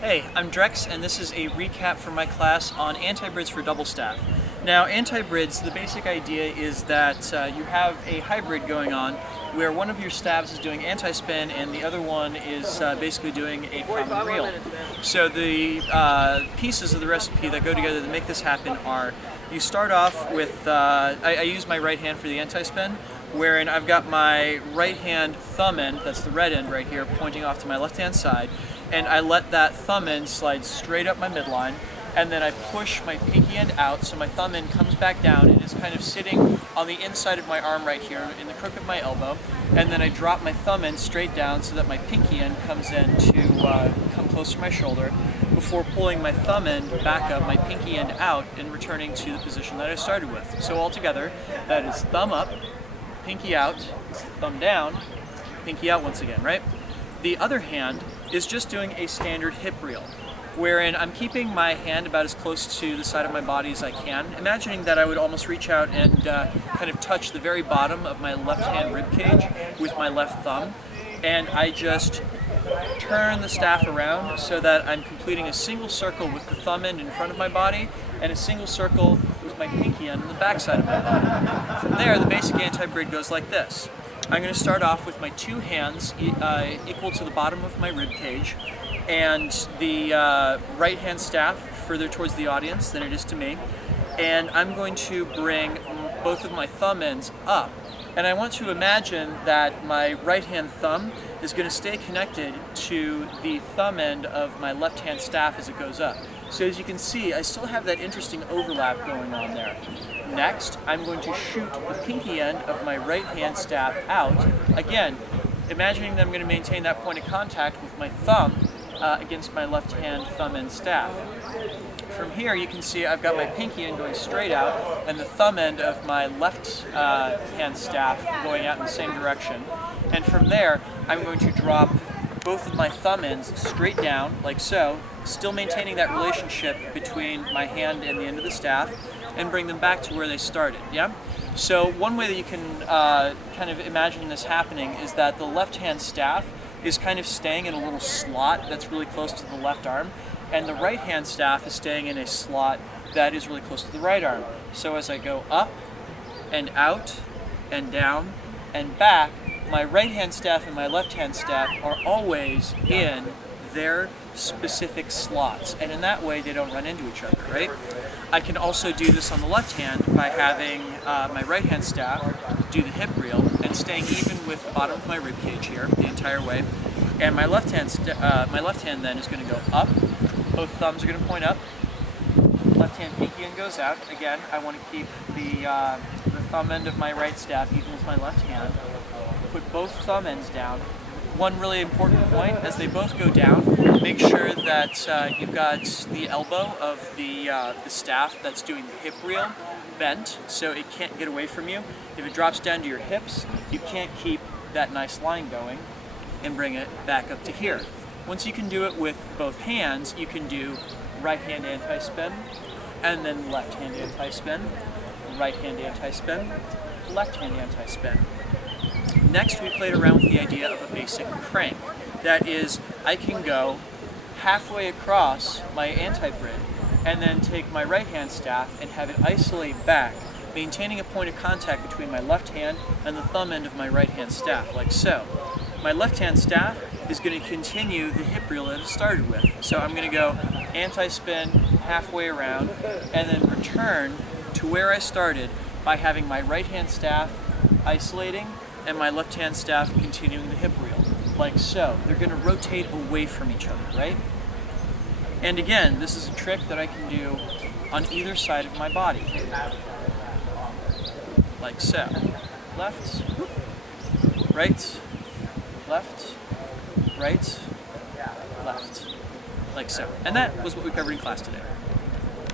Hey, I'm Drex, and this is a recap from my class on Antibrids for double staff. Now, Antibrids, the basic idea is that you have a hybrid going on where one of your staves is doing anti-spin and the other one is basically doing a common reel. So the pieces of the recipe that go together to make this happen are, you start off with, I use my right hand for the anti-spin, wherein I've got my right hand thumb end, that's the red end right here, pointing off to my left hand side, and I let that thumb end slide straight up my midline, and then I push my pinky end out so my thumb end comes back down and is kind of sitting on the inside of my arm right here in the crook of my elbow, and then I drop my thumb end straight down so that my pinky end comes in to come close to my shoulder before pulling my thumb end back up, my pinky end out, and returning to the position that I started with. So altogether, that is thumb up, pinky out, thumb down, pinky out once again, right? The other hand is just doing a standard hip reel, wherein I'm keeping my hand about as close to the side of my body as I can, imagining that I would almost reach out and kind of touch the very bottom of my left hand rib cage with my left thumb, and I just turn the staff around so that I'm completing a single circle with the thumb end in front of my body and a single circle with my pinky end on the back side of my body. From there, the basic anti-brid goes like this. I'm going to start off with my two hands equal to the bottom of my rib cage, and the right hand staff further towards the audience than it is to me, and I'm going to bring both of my thumb ends up, and I want to imagine that my right hand thumb is going to stay connected to the thumb end of my left hand staff as it goes up. So as you can see, I still have that interesting overlap going on there. Next, I'm going to shoot the pinky end of my right hand staff out, again, imagining that I'm going to maintain that point of contact with my thumb against my left hand thumb end staff. From here, you can see I've got my pinky end going straight out and the thumb end of my left hand staff going out in the same direction. And from there, I'm going to drop both of my thumb ends straight down, like so, still maintaining that relationship between my hand and the end of the staff, and bring them back to where they started, yeah? So one way that you can kind of imagine this happening is that the left hand staff is kind of staying in a little slot that's really close to the left arm, and the right hand staff is staying in a slot that is really close to the right arm. So as I go up and out and down and back, my right hand staff and my left hand staff are always in their specific slots, and in that way they don't run into each other, right? I can also do this on the left hand by having my right hand staff do the hip reel and staying even with the bottom of my rib cage here the entire way, and my left hand then is going to go up. Both thumbs are going to point up. Left hand pinky end goes out. Again, I want to keep the thumb end of my right staff even with my left hand. Put both thumb ends down. One really important point, as they both go down, make sure that you've got the elbow of the staff that's doing the hip reel bent so it can't get away from you. If it drops down to your hips, you can't keep that nice line going and bring it back up to here. Once you can do it with both hands, you can do right hand anti-spin, and then left hand anti-spin, right hand anti-spin, left hand anti-spin. Next, we played around with the idea of a basic crank. That is, I can go halfway across my anti-brid and then take my right hand staff and have it isolate back, maintaining a point of contact between my left hand and the thumb end of my right hand staff, like so. My left hand staff is going to continue the hip reel that it started with. So I'm going to go anti-spin halfway around and then return to where I started by having my right hand staff isolating and my left hand staff continuing the hip reel, like so. They're going to rotate away from each other, right? And again, this is a trick that I can do on either side of my body, like so. Left, right, left, right, left, like so. And that was what we covered in class today.